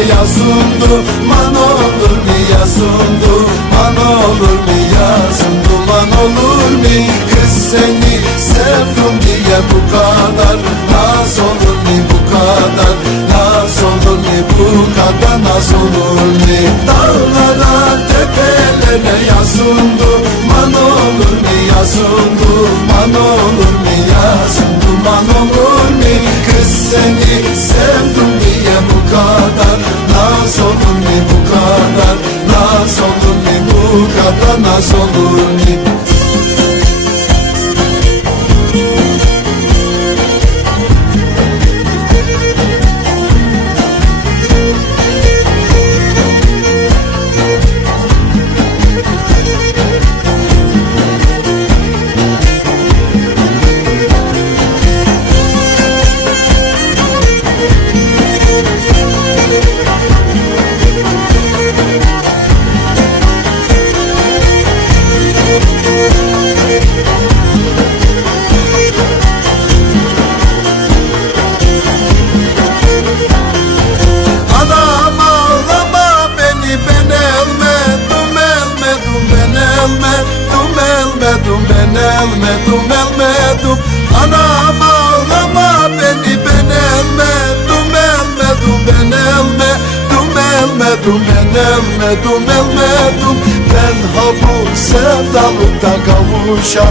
yazındı, man olur mu yazındı, man olur mu yazındı, man olur mu? Kız seni sevdim diye bu kadar naz olur mu, bu kadar naz olur mu, bu kadar naz olur mu? Dağlara tepelere yazındı, man olur mu yazındı, man olur mu yazındı, man olur mu? Kız seni sevdim diye bu kadar naz olur mu, bu kadar naz olur mu, bu kadar naz olur mu? Elmedim, elmedim, anam ağlama beni, ben elmedim, elmedim, ben elmedim, elmedim, ben elmedim, elmedim. Ben ha bu sevdalıkta kavuşa